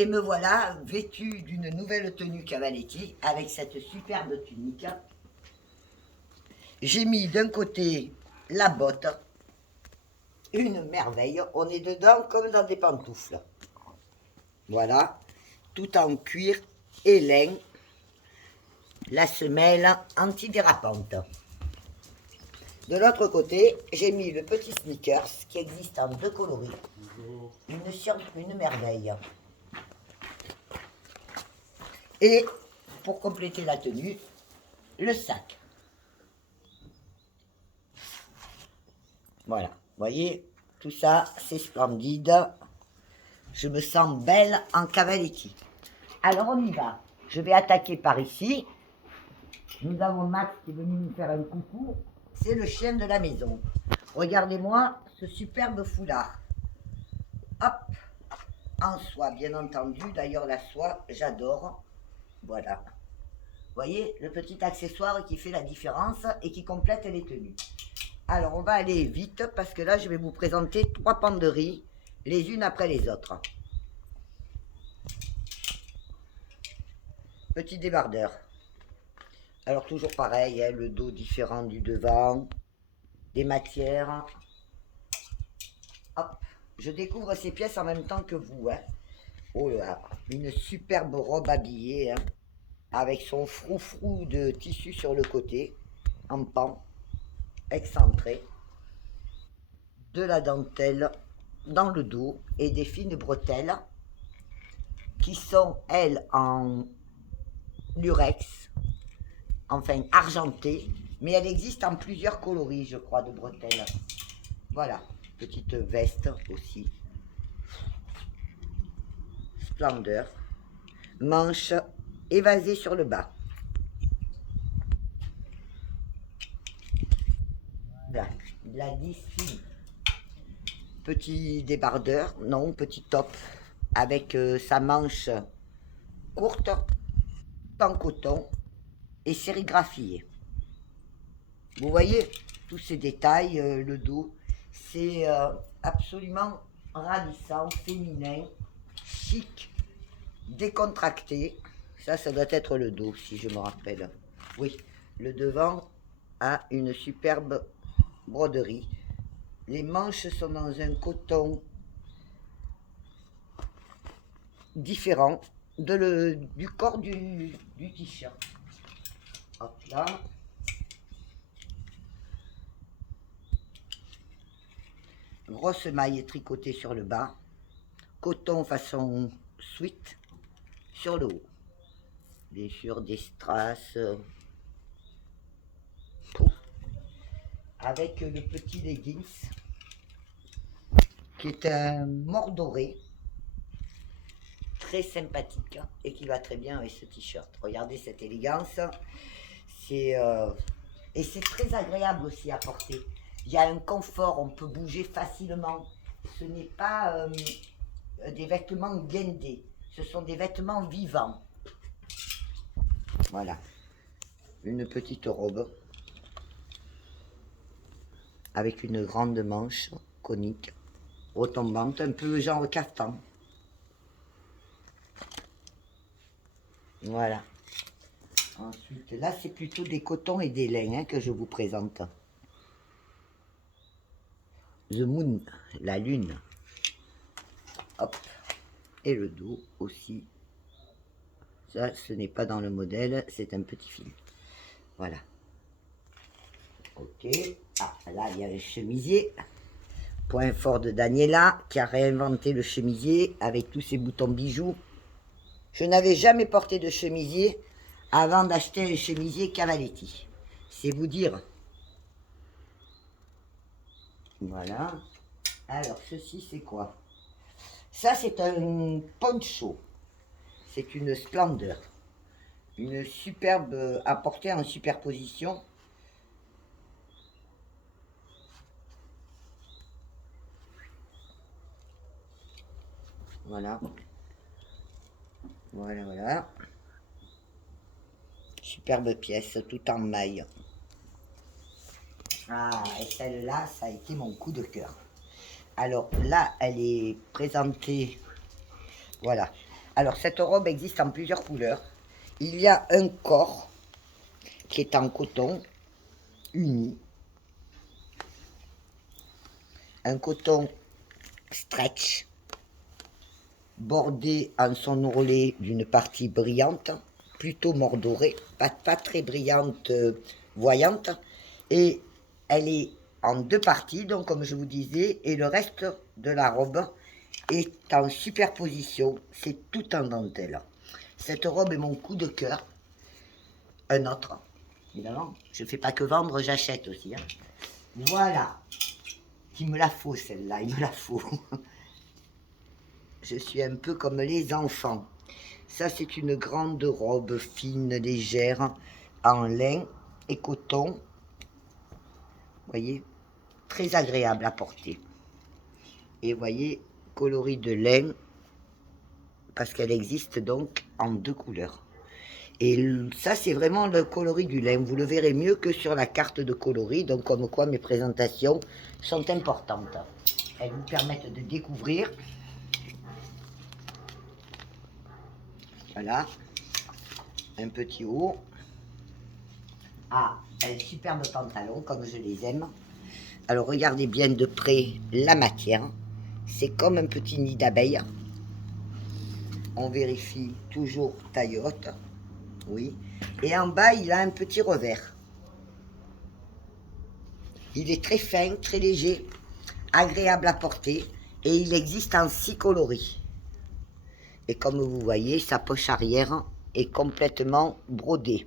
Et me voilà vêtue d'une nouvelle tenue Cavaletti avec cette superbe tunique. J'ai mis d'un côté la botte, une merveille, on est dedans comme dans des pantoufles. Voilà, tout en cuir et lin, la semelle antidérapante. De l'autre côté, j'ai mis le petit sneakers qui existe en deux coloris. Une merveille. Et pour compléter la tenue, le sac. Voilà, vous voyez, tout ça, c'est splendide. Je me sens belle en Cavaletti. Alors on y va. Je vais attaquer par ici. Nous avons Max qui est venu nous faire un coucou. C'est le chien de la maison. Regardez-moi ce superbe foulard. Hop, en soie, bien entendu. D'ailleurs, la soie, j'adore. Voilà. Vous voyez, le petit accessoire qui fait la différence et qui complète les tenues. Alors, on va aller vite parce que là, je vais vous présenter 3 penderies, les unes après les autres. Petit débardeur. Alors, toujours pareil, hein, le dos différent du devant, des matières. Hop, je découvre ces pièces en même temps que vous. Hein. Oh là, une superbe robe habillée, hein, avec son froufrou de tissu sur le côté, en pan, excentré, de la dentelle dans le dos et des fines bretelles qui sont, elles, en lurex, enfin argentées, mais elle existe en plusieurs coloris, je crois, de bretelles. Voilà, petite veste aussi. Splendeur. Manche évasée sur le bas. Voilà, la d'ici. Petit débardeur, non, petit top, avec sa manche courte, en coton et sérigraphiée. Vous voyez tous ces détails, le dos, c'est absolument ravissant, féminin, chic, décontracté. Ça doit être le dos, si je me rappelle. Oui, le devant a une superbe broderie. Les manches sont dans un coton différent du corps du t-shirt. Hop là. Grosse maille tricotée sur le bas. Coton façon sweat sur le haut. Bien sûr, des strass. Avec le petit leggings qui est un mordoré très sympathique et qui va très bien avec ce t-shirt. Regardez cette élégance. Et c'est très agréable aussi à porter. Il y a un confort, on peut bouger facilement. Ce n'est pas des vêtements guindés, ce sont des vêtements vivants. Voilà, une petite robe avec une grande manche conique, retombante, un peu genre caftan. Voilà. Ensuite, là, c'est plutôt des cotons et des laines hein, que je vous présente. The Moon, la lune. Hop. Et le dos aussi. Ça, ce n'est pas dans le modèle, c'est un petit fil. Voilà. Ok. Ah, là, il y a le chemisier. Point fort de Daniela, qui a réinventé le chemisier avec tous ses boutons bijoux. Je n'avais jamais porté de chemisier avant d'acheter un chemisier Cavaletti. C'est vous dire. Voilà. Alors, ceci, c'est quoi? Ça, c'est un poncho. C'est une splendeur. Une superbe à porter en superposition. Voilà. Voilà, voilà. Superbe pièce, tout en maille. Ah, et celle-là, ça a été mon coup de cœur. Alors là, elle est présentée, voilà, Alors, cette robe existe en plusieurs couleurs. Il y a un corps qui est en coton uni. Un coton stretch, bordé en son ourlet d'une partie brillante, plutôt mordorée, pas très brillante, voyante. Et elle est en deux parties, donc comme je vous disais, et le reste de la robe est en superposition. C'est tout en dentelle. Cette robe est mon coup de cœur. Un autre, évidemment. Je ne fais pas que vendre, j'achète aussi. Hein. Voilà. Il me la faut celle-là, il me la faut. Je suis un peu comme les enfants. Ça, c'est une grande robe fine, légère, en lin et coton. Vous voyez, très agréable à porter. Et vous voyez, coloris de lin, parce qu'elle existe donc en deux couleurs. Et ça, c'est vraiment le coloris du lin. Vous le verrez mieux que sur la carte de coloris. Donc, comme quoi, mes présentations sont importantes. Elles vous permettent de découvrir. Voilà. Un petit haut. Ah, un superbe pantalon, comme je les aime. Alors, regardez bien de près la matière. C'est comme un petit nid d'abeille. On vérifie toujours taille haute. Oui. Et en bas, il a un petit revers. Il est très fin, très léger, agréable à porter. Et il existe en 6 coloris. Et comme vous voyez, sa poche arrière est complètement brodée.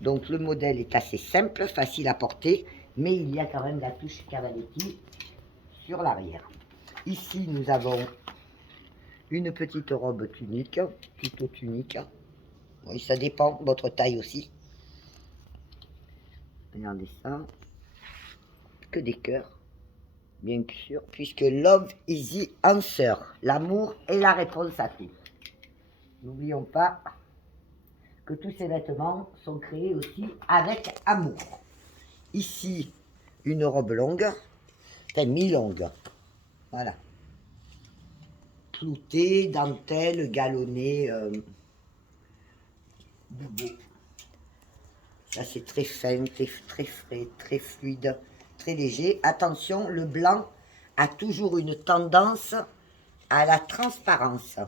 Donc le modèle est assez simple, facile à porter, mais il y a quand même la touche Cavaletti sur l'arrière. Ici, nous avons une petite robe tunique, plutôt tunique. Oui, ça dépend, votre taille aussi. Regardez ça. Que des cœurs, bien sûr, puisque love is the answer. L'amour est la réponse à tout. N'oublions pas que tous ces vêtements sont créés aussi avec amour. Ici, une robe longue, enfin mi-longue. Voilà. Cloutée, dentelle, galonnée, boubou. Ça, c'est très fin, très frais, très fluide, très léger. Attention, le blanc a toujours une tendance à la transparence.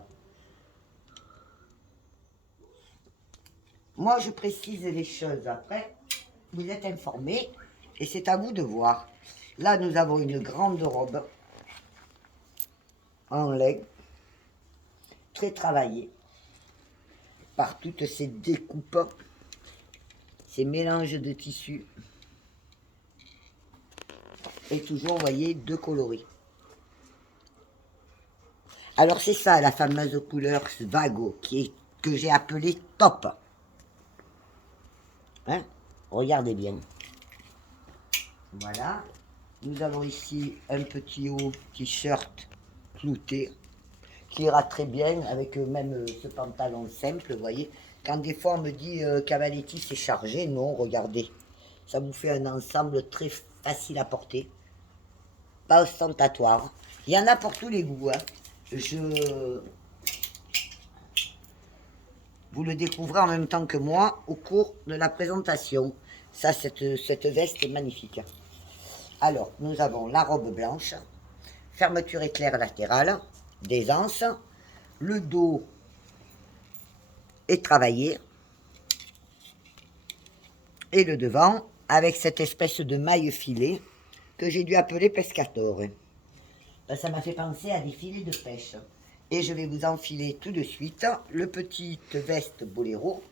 Moi, je précise les choses. Après, vous êtes informés et c'est à vous de voir. Là, nous avons une grande robe en lin, très travaillée par toutes ces découpes, ces mélanges de tissus. Et toujours, vous voyez, deux coloris. Alors, c'est ça, la fameuse couleur Vago, que j'ai appelée top. Hein? Regardez bien. Voilà. Nous avons ici un petit haut t-shirt clouté qui ira très bien avec même ce pantalon simple, vous voyez. Quand des fois on me dit Cavaletti c'est chargé, non, regardez. Ça vous fait un ensemble très facile à porter. Pas ostentatoire. Il y en a pour tous les goûts. Hein. Vous le découvrez en même temps que moi au cours de la présentation. Ça, cette veste est magnifique. Alors, nous avons la robe blanche, fermeture éclair latérale, des anses, le dos est travaillé, et le devant avec cette espèce de maille filet que j'ai dû appeler pescatore. Ben, ça m'a fait penser à des filets de pêche. Et je vais vous enfiler tout de suite le petit veste boléro.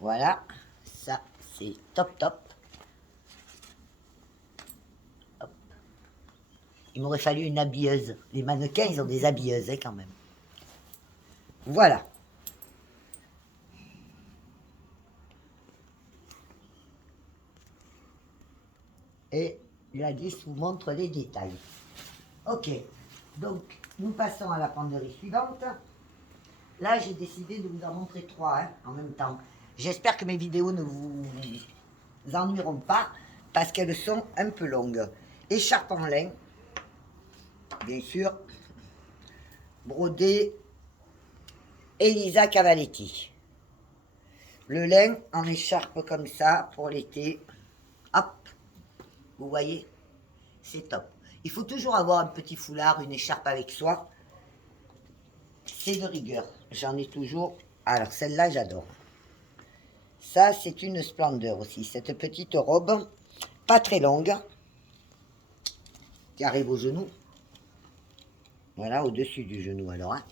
Voilà, ça c'est top top. Hop. Il m'aurait fallu une habilleuse. Les mannequins, ils ont des habilleuses hein, quand même. Voilà. Et la 10 vous montre les détails. Ok, donc nous passons à la penderie suivante. Là, j'ai décidé de vous en montrer 3 hein, en même temps. J'espère que mes vidéos ne vous ennuieront pas parce qu'elles sont un peu longues. Écharpe en lin, bien sûr, brodée Elisa Cavaletti. Le lin en écharpe comme ça pour l'été. Hop, vous voyez, c'est top. Il faut toujours avoir un petit foulard, une écharpe avec soi. C'est de rigueur. J'en ai toujours. Alors celle-là, j'adore. Ça, c'est une splendeur aussi. Cette petite robe, pas très longue, qui arrive au genou. Voilà, au-dessus du genou alors. Hein.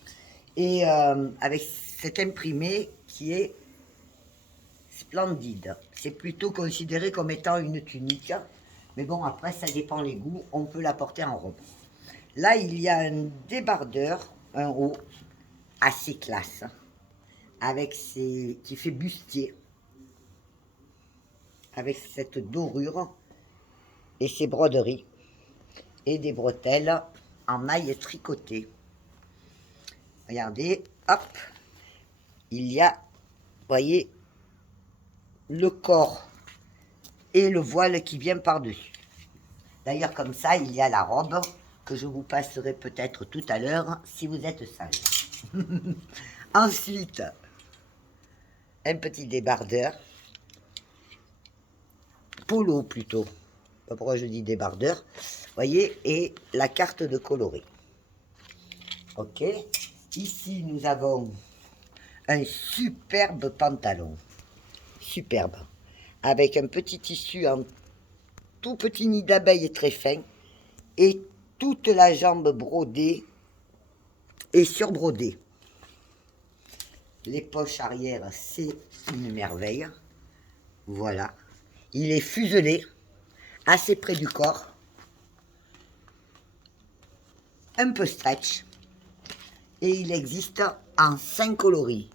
Et avec cet imprimé qui est splendide. C'est plutôt considéré comme étant une tunique. Mais bon, après, ça dépend les goûts. On peut la porter en robe. Là, il y a un débardeur, un haut, assez classe. Avec qui fait bustier. Avec cette dorure et ses broderies. Et des bretelles en maille tricotée. Regardez, hop. Il y a, vous voyez, le corps et le voile qui vient par-dessus. D'ailleurs, comme ça, il y a la robe que je vous passerai peut-être tout à l'heure si vous êtes sage. Ensuite, un petit débardeur. Polo plutôt. Pas pourquoi je dis débardeur. Voyez, et la carte de coloris. Ok. Ici, nous avons un superbe pantalon. Superbe. Avec un petit tissu en tout petit nid d'abeille très fin. Et toute la jambe brodée et surbrodée. Les poches arrière, c'est une merveille. Voilà. Il est fuselé, assez près du corps. Un peu stretch. Et il existe en 5 coloris.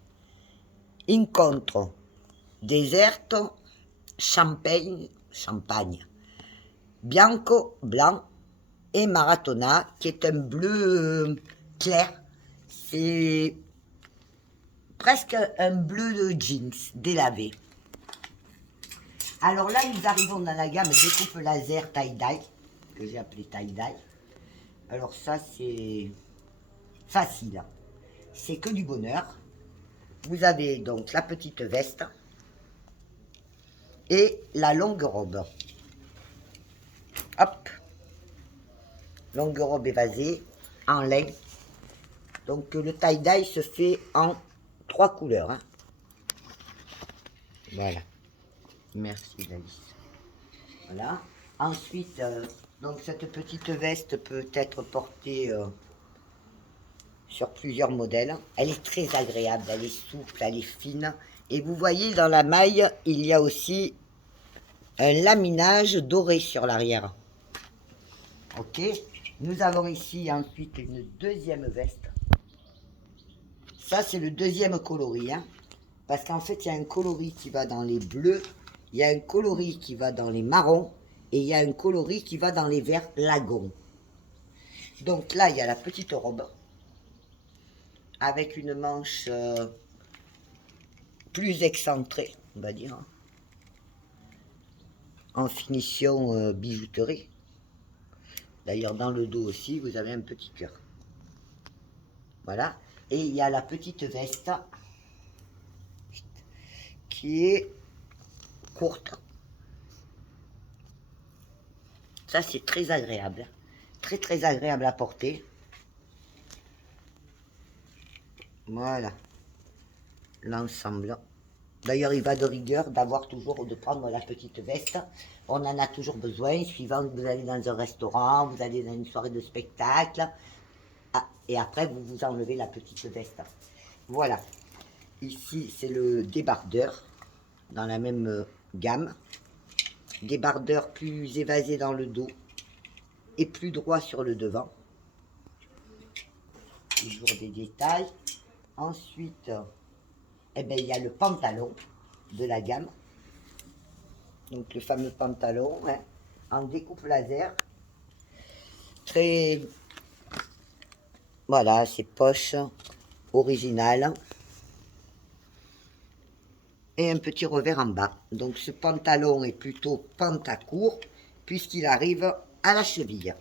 Incontro, deserto, champagne, bianco, blanc, et maratona, qui est un bleu clair. C'est presque un bleu de jeans délavé. Alors là, nous arrivons dans la gamme découpe laser tie-dye, que j'ai appelé tie-dye. Alors ça, c'est facile. C'est que du bonheur. Vous avez donc la petite veste et la longue robe. Hop. Longue robe évasée, en lin. Donc le tie-dye se fait en 3 couleurs. Hein. Voilà. Merci Alice. Voilà. Ensuite, donc cette petite veste peut être portée sur plusieurs modèles. Elle est très agréable, elle est souple, elle est fine. Et vous voyez dans la maille, il y a aussi un laminage doré sur l'arrière. Ok. Nous avons ici ensuite une deuxième veste. Ça, c'est le deuxième coloris. Hein, parce qu'en fait, il y a un coloris qui va dans les bleus, il y a un coloris qui va dans les marrons, et il y a un coloris qui va dans les verts lagons. Donc là, il y a la petite robe, avec une manche plus excentrée, on va dire, hein, en finition bijouterie. D'ailleurs, dans le dos aussi, vous avez un petit cœur. Voilà. Et il y a la petite veste qui est courte. Ça, c'est très agréable. Très, très agréable à porter. Voilà. L'ensemble. D'ailleurs, il va de rigueur d'avoir toujours, de prendre la petite veste. On en a toujours besoin, suivant que vous allez dans un restaurant, vous allez dans une soirée de spectacle. Ah, et après, vous vous enlevez la petite veste. Voilà. Ici, c'est le débardeur, dans la même gamme. Débardeur plus évasé dans le dos et plus droit sur le devant. Toujours des détails. Ensuite, eh ben, il y a le pantalon de la gamme. Donc le fameux pantalon hein, en découpe laser. Très... Voilà, ses poches originales. Et un petit revers en bas. Donc ce pantalon est plutôt pantacourt puisqu'il arrive à la cheville.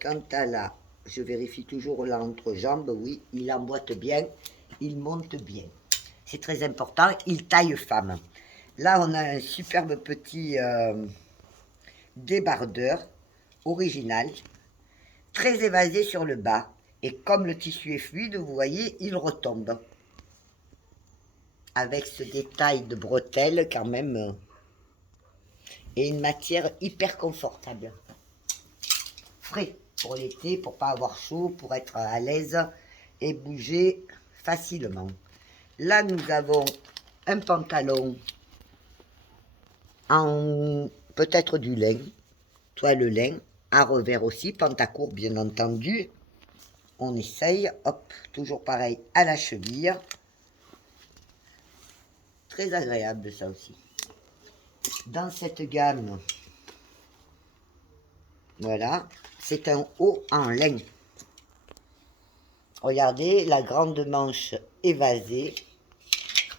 Quant à là, je vérifie toujours l'entrejambe, oui, il emboîte bien. il monte bien. C'est très important, il taille femme. Là, on a un superbe petit débardeur original, très évasé sur le bas. Et comme le tissu est fluide, vous voyez, il retombe. Avec ce détail de bretelles quand même. Et une matière hyper confortable. Frais pour l'été, pour pas avoir chaud, pour être à l'aise et bouger facilement. Là, nous avons un pantalon en peut-être du lin, toile lin, à revers aussi, pantacourt bien entendu. On essaye, hop, toujours pareil à la cheville. Très agréable ça aussi. Dans cette gamme, voilà, c'est un haut en lin. Regardez, la grande manche évasée,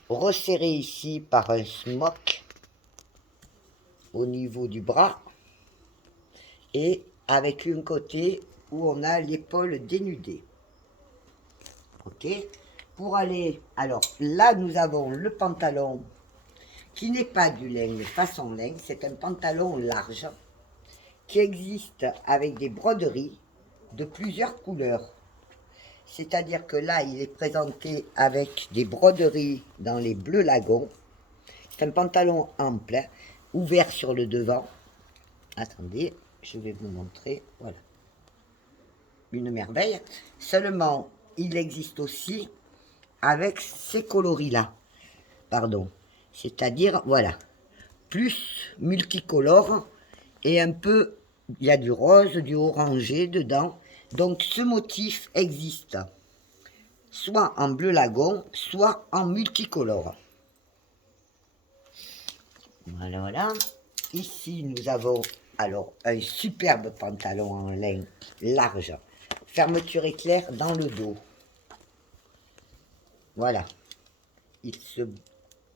resserrée ici par un smock au niveau du bras et avec un côté où on a l'épaule dénudée. Ok, pour aller, alors là nous avons le pantalon qui n'est pas du lin mais façon lin, c'est un pantalon large qui existe avec des broderies de plusieurs couleurs. C'est-à-dire que là, il est présenté avec des broderies dans les bleus lagons. C'est un pantalon ample, ouvert sur le devant. Attendez, je vais vous montrer. Voilà. Une merveille. Seulement, il existe aussi avec ces coloris-là. Pardon. C'est-à-dire, voilà. Plus multicolore et un peu, il y a du rose, du orangé dedans. Donc ce motif existe soit en bleu lagon, soit en multicolore. Voilà, voilà. Ici, nous avons alors un superbe pantalon en lin large. Fermeture éclair dans le dos. Voilà. Il se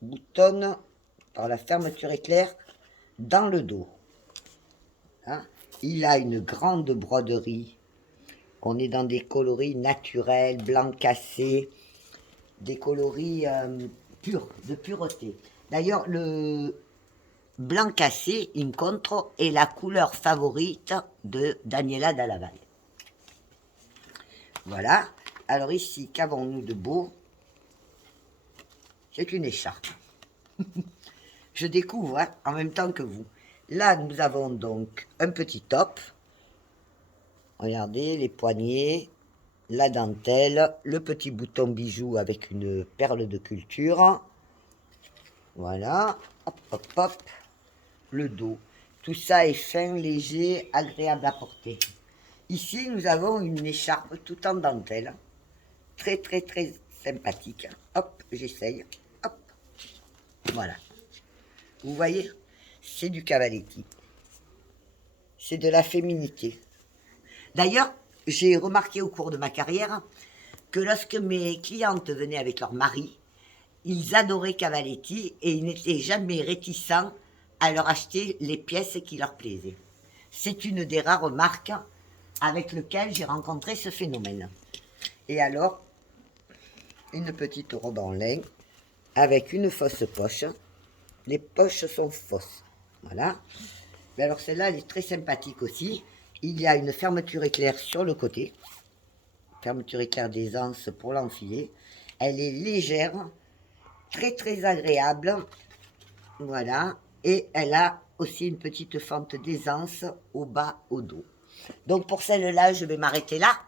boutonne par la fermeture éclair dans le dos. Hein? Il a une grande broderie. On est dans des coloris naturels, blanc cassé, des coloris purs, de pureté. D'ailleurs, le blanc cassé, in contre, est la couleur favorite de Daniela Dalla Valle. Voilà. Alors ici, qu'avons-nous de beau? C'est une écharpe. Je découvre hein, en même temps que vous. Là, nous avons donc un petit top. Regardez les poignets, la dentelle, le petit bouton bijou avec une perle de culture. Voilà, hop, hop, hop, le dos. Tout ça est fin, léger, agréable à porter. Ici, nous avons une écharpe tout en dentelle. Très, très, très sympathique. Hop, j'essaye. Hop, voilà. Vous voyez, c'est du Cavaletti. C'est de la féminité. D'ailleurs, j'ai remarqué au cours de ma carrière que lorsque mes clientes venaient avec leur mari, ils adoraient Cavaletti et ils n'étaient jamais réticents à leur acheter les pièces qui leur plaisaient. C'est une des rares marques avec lesquelles j'ai rencontré ce phénomène. Et alors, une petite robe en lin avec une fausse poche. Les poches sont fausses. Voilà. Mais alors celle-là, elle est très sympathique aussi. Il y a une fermeture éclair sur le côté. Fermeture éclair des anses pour l'enfiler. Elle est légère, très très agréable. Voilà. Et elle a aussi une petite fente d'aisance au bas, au dos. Donc pour celle-là, je vais m'arrêter là.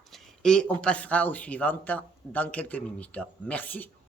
Et on passera aux suivantes dans quelques minutes. Merci.